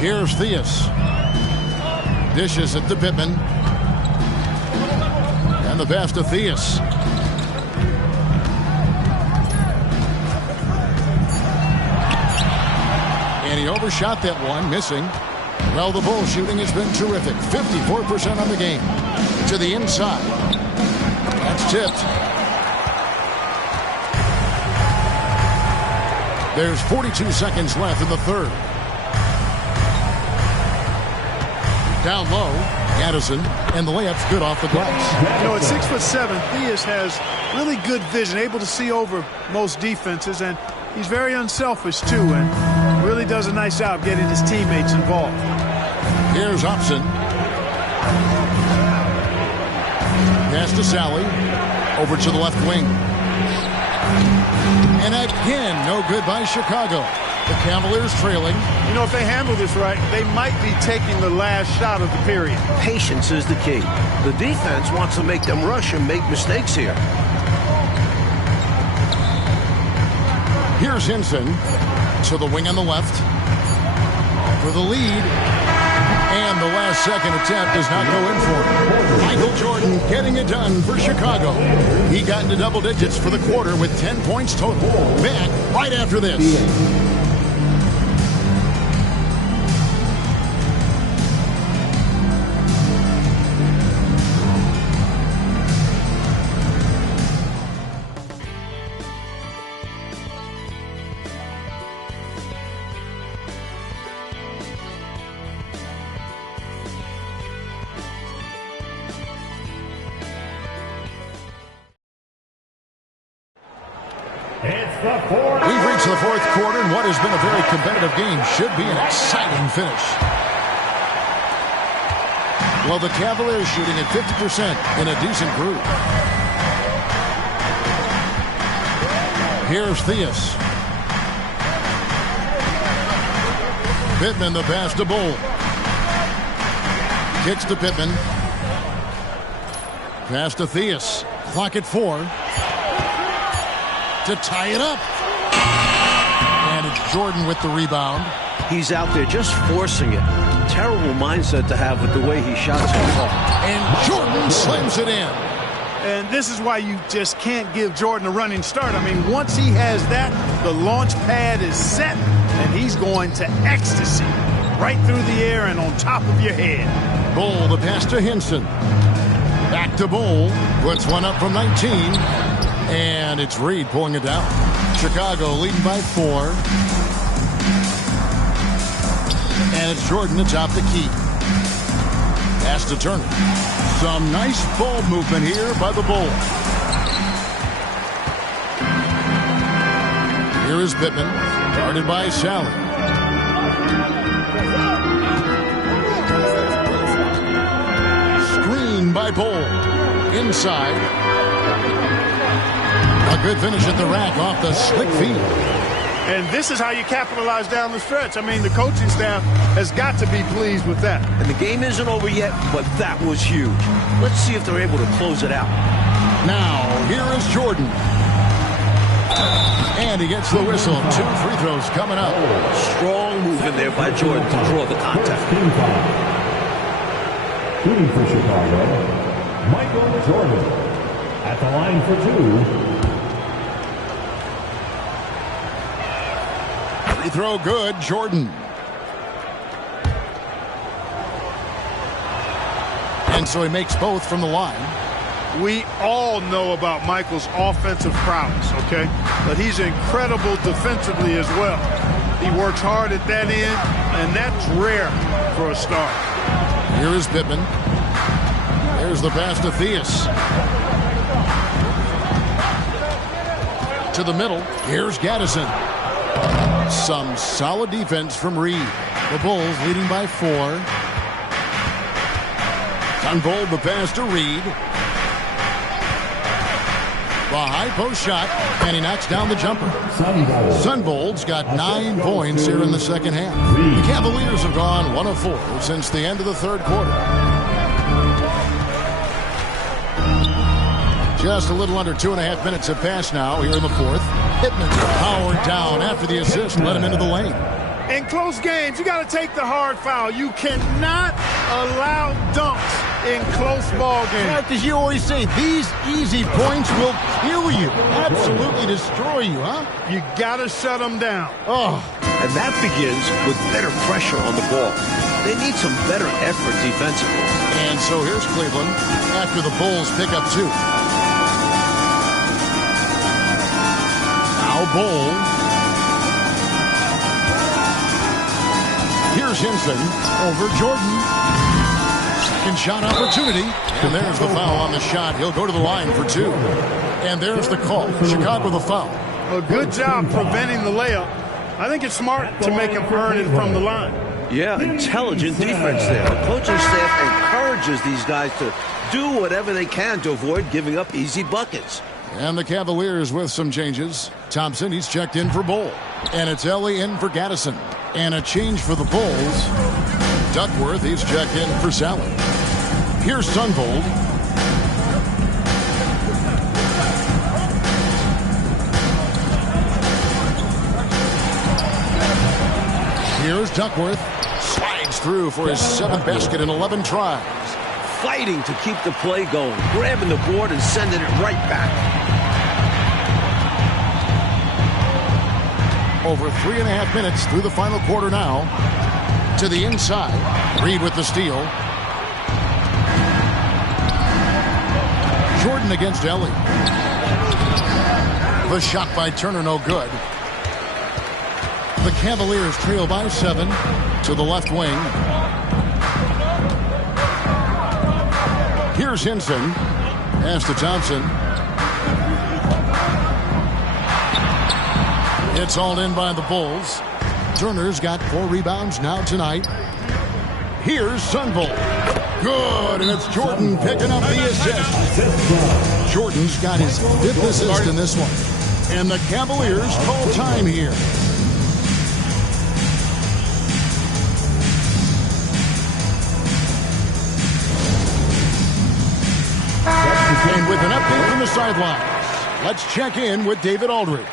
Here's Theus. Dishes it to Pippen. And the pass to Theus. And he overshot that one, missing. Well, the Bulls shooting has been terrific. 54% on the game. To the inside. That's tipped. There's 42 seconds left in the third. Down low, Addison, and the layup's good off the glass. You know, at 6'7", Theus has really good vision, able to see over most defenses, and he's very unselfish too, and really does a nice job getting his teammates involved. Here's Upson. Pass to Sally. Over to the left wing. And again, no good by Chicago. The Cavaliers trailing. You know, if they handle this right, they might be taking the last shot of the period. Patience is the key. The defense wants to make them rush and make mistakes here. Here's Hinson to the wing on the left for the lead. And the last second attempt does not go in for him. Michael Jordan getting it done for Chicago. He got into double digits for the quarter with 10 points total. Back right after this. We've reached the fourth quarter, and what has been a very competitive game should be an exciting finish. Well, the Cavaliers shooting at 50% in a decent group. Here's Theus. Pittman, the pass to Bull. Kicks to Pittman. Pass to Theus. Clock at 4. To tie it up. And it's Jordan with the rebound. He's out there just forcing it. Terrible mindset to have with the way he shot so far. And Jordan slams it in. And this is why you just can't give Jordan a running start. I mean, once he has that, the launch pad is set, and he's going to ecstasy. Right through the air and on top of your head. Bull, the pass to Hinson. Back to Bull. Puts one up from 19. And it's Reed pulling it down. Chicago leading by 4. And it's Jordan atop the key. Pass to Turner. Some nice ball movement here by the Bulls. Here is Pittman. Guarded by Sally. Screen by Bull. Inside. A good finish at the rack off the slick feed. And this is how you capitalize down the stretch. I mean, the coaching staff has got to be pleased with that. And the game isn't over yet, but that was huge. Let's see if they're able to close it out. Now, here is Jordan. And he gets the whistle. 2 free throws coming up. Strong move in there by Jordan to draw the contact. Shooting for Chicago, Michael Jordan. At the line for 2. Free throw good, Jordan. And so he makes both from the line. We all know about Michael's offensive prowess, okay? But he's incredible defensively as well. He works hard at that end, and that's rare for a star. Here is Pippen. There's the pass to Theus. To the middle. Here's Gaddison. Some solid defense from Reed. The Bulls leading by 4. Sunvold the pass to Reed. The high post shot, and he knocks down the jumper. Sunvold's got 9 points here in the second half. The Cavaliers have gone 1 of 4 since the end of the third quarter. Just a little under 2.5 minutes have passed now here in the fourth. Pittman powered down after the assist, let him into the lane. In close games, you got to take the hard foul. You cannot allow dunks in close ball games. Yeah, because you always say these easy points will kill you, absolutely destroy you, huh? You got to shut them down. Oh. And that begins with better pressure on the ball. They need some better effort defensively. And so here's Cleveland after the Bulls pick up 2. Now Bull. Here's Hinson over Jordan. Second shot opportunity. And there's the foul on the shot. He'll go to the line for 2. And there's the call. Chicago the foul. A good job preventing the layup. I think it's smart to make him earn it from the line. Yeah, intelligent defense there. The coaching staff encourages these guys to do whatever they can to avoid giving up easy buckets. And the Cavaliers with some changes. Thompson, he's checked in for Bull. And it's Ellie in for Gaddison. And a change for the Bulls. Duckworth, he's checked in for Sally. Here's Sunvold. Here's Duckworth. Slides through for his 7th basket in 11 tries. Fighting to keep the play going. Grabbing the board and sending it right back. Over 3.5 minutes through the final quarter now. To the inside. Reed with the steal. Jordan against Ellie. The shot by Turner no good. The Cavaliers trail by 7 to the left wing. Here's Hinson. Pass to Thompson. It's all in by the Bulls. Turner's got 4 rebounds now tonight. Here's Sunvold. Good, and it's Jordan picking up the assist. Jordan's got his 5th assist in this one. And the Cavaliers call time here. And with an update from the sidelines, let's check in with David Aldridge.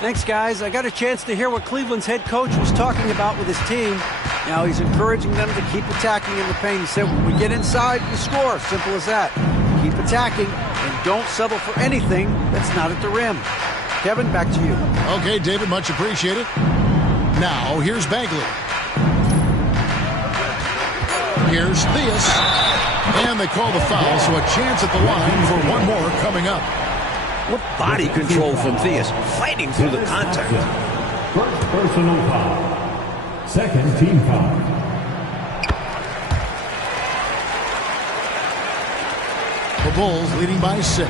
Thanks, guys. I got a chance to hear what Cleveland's head coach was talking about with his team. Now he's encouraging them to keep attacking in the paint. He said, when we get inside, we score. Simple as that. Keep attacking and don't settle for anything that's not at the rim. Kevin, back to you. Okay, David, much appreciated. Now, here's Bagley. Here's Theus. And they call the foul, so a chance at the line for one more coming up. What body control from Theus, fighting through the contact. First personal foul. Second team foul. The Bulls leading by 6.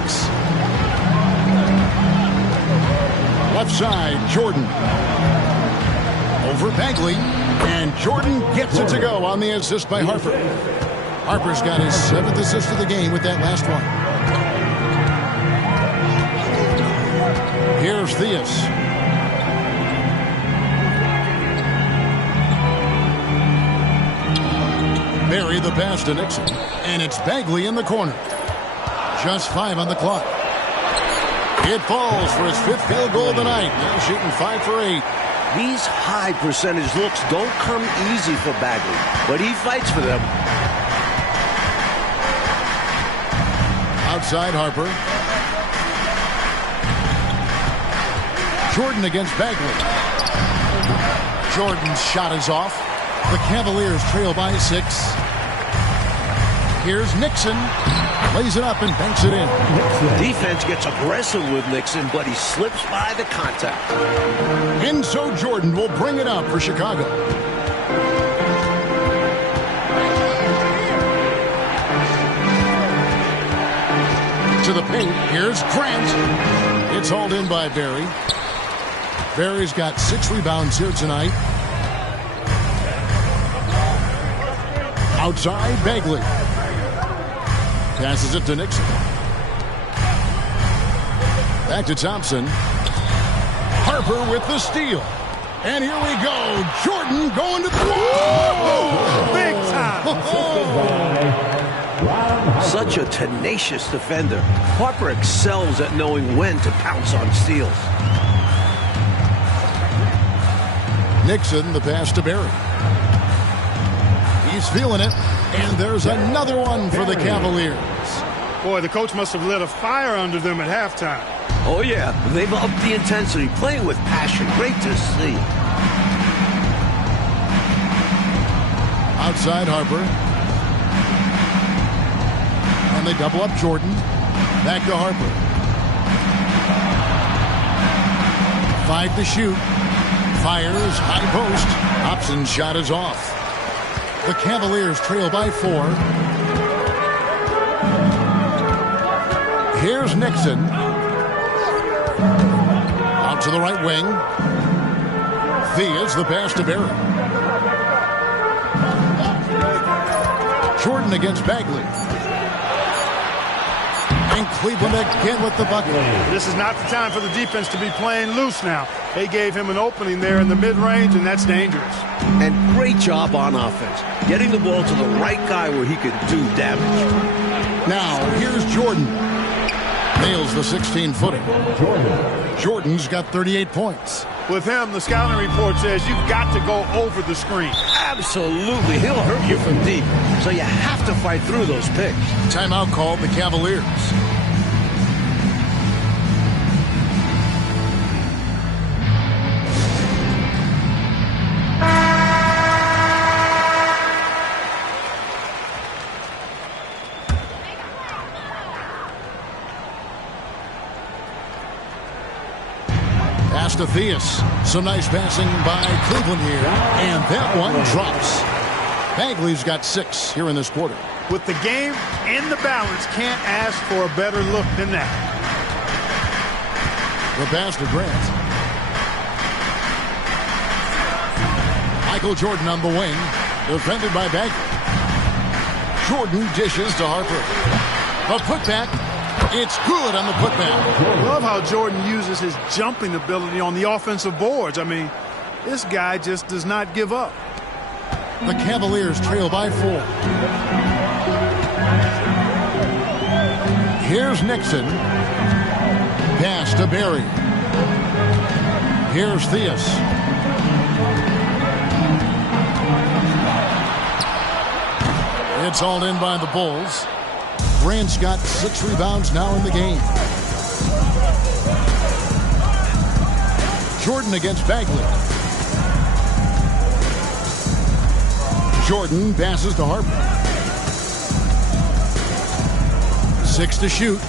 Left side, Jordan. Over Bagley. And Jordan gets it to go on the assist by Harper. Harper's got his 7th assist of the game with that last one. Here's Theus. Barry the pass to Nixon. And it's Bagley in the corner. Just 5 on the clock. It falls for his 5th field goal tonight. Now shooting 5 for 8. These high percentage looks don't come easy for Bagley, but he fights for them. Outside Harper. Jordan against Bagley. Jordan's shot is off. The Cavaliers trail by 6. Here's Nixon. Lays it up and banks it in. Defense gets aggressive with Nixon, but he slips by the contact. And so Jordan will bring it up for Chicago. To the paint. Here's Grant. It's hauled in by Barry. Barry's got 6 rebounds here tonight. Outside Bagley. Passes it to Nixon. Back to Thompson. Harper with the steal. And here we go. Jordan going to the wall. Big time. Such a tenacious defender. Harper excels at knowing when to pounce on steals. Nixon, the pass to Barry. He's feeling it. And there's another one for the Cavaliers. Boy, the coach must have lit a fire under them at halftime. Oh, yeah. They've upped the intensity, playing with passion. Great to see. Outside Harper. And they double up Jordan. Back to Harper. 5 to shoot. Fires, high post. Hobson's shot is off. The Cavaliers trail by 4. Here's Nixon. Out to the right wing. Thea's the pass to Barry. Jordan against Bagley. And Cleveland again with the bucket. This is not the time for the defense to be playing loose now. They gave him an opening there in the mid-range, and that's dangerous. And great job on offense. Getting the ball to the right guy where he could do damage. Now, here's Jordan. Nails the 16-footer. Jordan's got 38 points. With him, the scouting report says you've got to go over the screen. Absolutely. He'll hurt you from deep. So you have to fight through those picks. Timeout called the Cavaliers. To Theus. Some nice passing by Cleveland here. And that one drops. Bagley's got 6 here in this quarter. With the game in the balance, can't ask for a better look than that. The pass to Grant. Michael Jordan on the wing. Defended by Bagley. Jordan dishes to Harper. A putback. It's good on the putback. Love how Jordan uses his jumping ability on the offensive boards. I mean, this guy just does not give up. The Cavaliers trail by 4. Here's Nixon. Pass to Barry. Here's Theus. It's hauled in by the Bulls. Grant's got 6 rebounds now in the game. Jordan against Bagley. Jordan passes to Harper. 6 to shoot.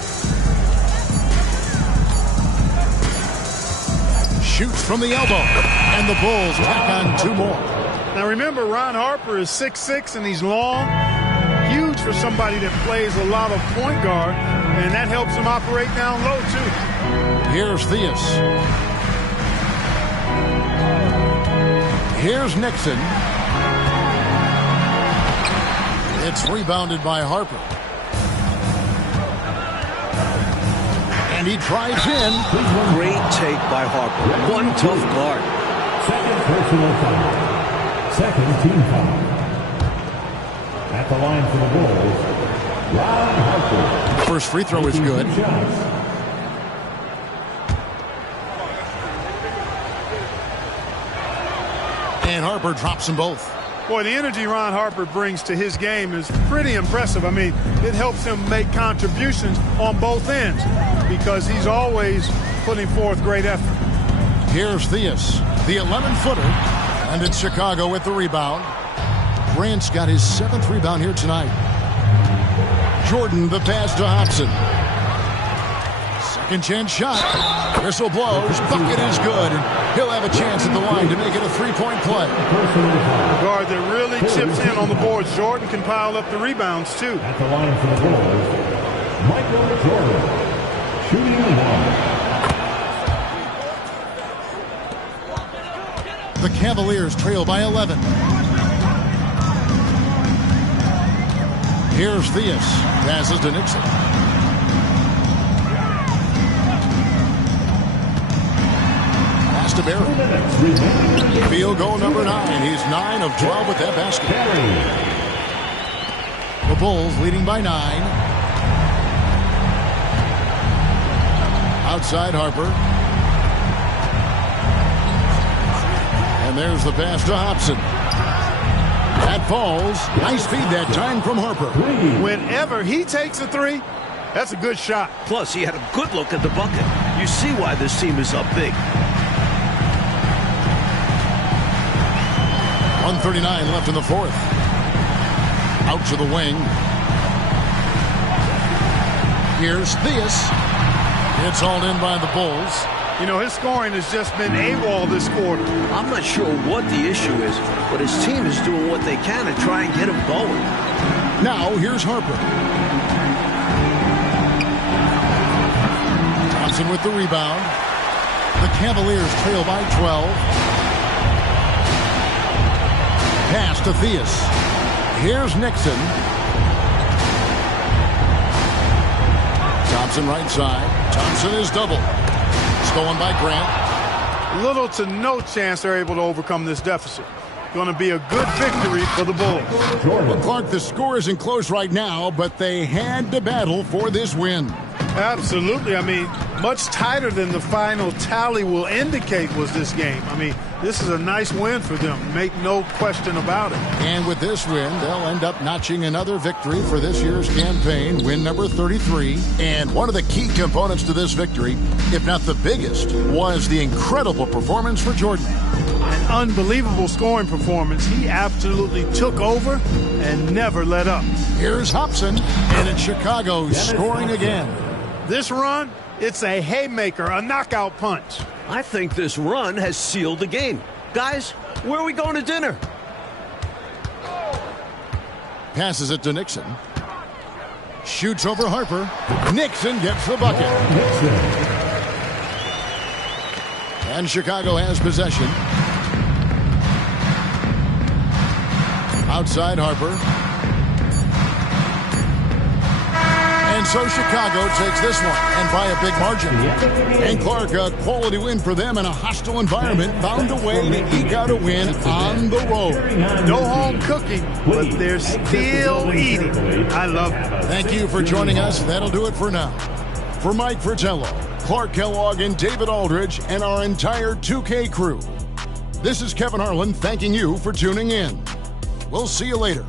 Shoots from the elbow. And the Bulls tack on 2 more. Now remember, Ron Harper is 6'6", and he's long. Huge for somebody that plays a lot of point guard, and that helps him operate down low, too. Here's Theus. Here's Nixon. It's rebounded by Harper. And he drives in. Great take by Harper. One tough guard. Second personal foul. Second team foul. the line for the Bulls, Ron Harper. First free throw is good. And Harper drops them both. Boy, the energy Ron Harper brings to his game is pretty impressive. I mean, it helps him make contributions on both ends because he's always putting forth great effort. Here's Theus, the 11-footer, and it's Chicago with the rebound. Grant's got his 7th rebound here tonight. Jordan, the pass to Hobson. Second chance shot. Whistle blows. Bucket is good. He'll have a chance at the line to make it a 3-point play. A guard that really chips in on the boards. Jordan can pile up the rebounds, too. At the line for the Bulls, Michael Jordan, shooting one. The Cavaliers trail by 11. Here's Theus. Passes to Nixon. Pass to Barry. Field goal number 9. He's 9 of 12 with that basket. The Bulls leading by 9. Outside Harper. And there's the pass to Hobson. That falls. Nice feed that time from Harper. Whenever he takes a three, that's a good shot. Plus, he had a good look at the bucket. You see why this team is up big. 1:39 left in the fourth. Out to the wing. Here's Theus. It's hauled in by the Bulls. You know, his scoring has just been AWOL this quarter. I'm not sure what the issue is, but his team is doing what they can to try and get him going. Now, here's Harper. Thompson with the rebound. The Cavaliers trail by 12. Pass to Theus. Here's Nixon. Thompson right side. Thompson is double. Stolen by Grant. Little to no chance they're able to overcome this deficit. Going to be a good victory for the Bulls. Well, Clark, the score isn't close right now, but they had to battle for this win. Absolutely. I mean, much tighter than the final tally will indicate was this game. I mean, this is a nice win for them. Make no question about it. And with this win, they'll end up notching another victory for this year's campaign, win number 33. And one of the key components to this victory, if not the biggest, was the incredible performance for Jordan. An unbelievable scoring performance. He absolutely took over and never let up. Here's Hobson, and it's Chicago scoring again. This run, it's a haymaker, a knockout punch. I think this run has sealed the game. Guys, where are we going to dinner? Passes it to Nixon. Shoots over Harper. Nixon gets the bucket. And Chicago has possession. Outside Harper. And so Chicago takes this one, and by a big margin. And Clark, a quality win for them in a hostile environment, found a way to eke out a win on the road. No home cooking, but they're still eating. I love it. Thank you for joining us. That'll do it for now. For Mike Fratello, Clark Kellogg, and David Aldridge, and our entire 2K crew, this is Kevin Harlan thanking you for tuning in. We'll see you later.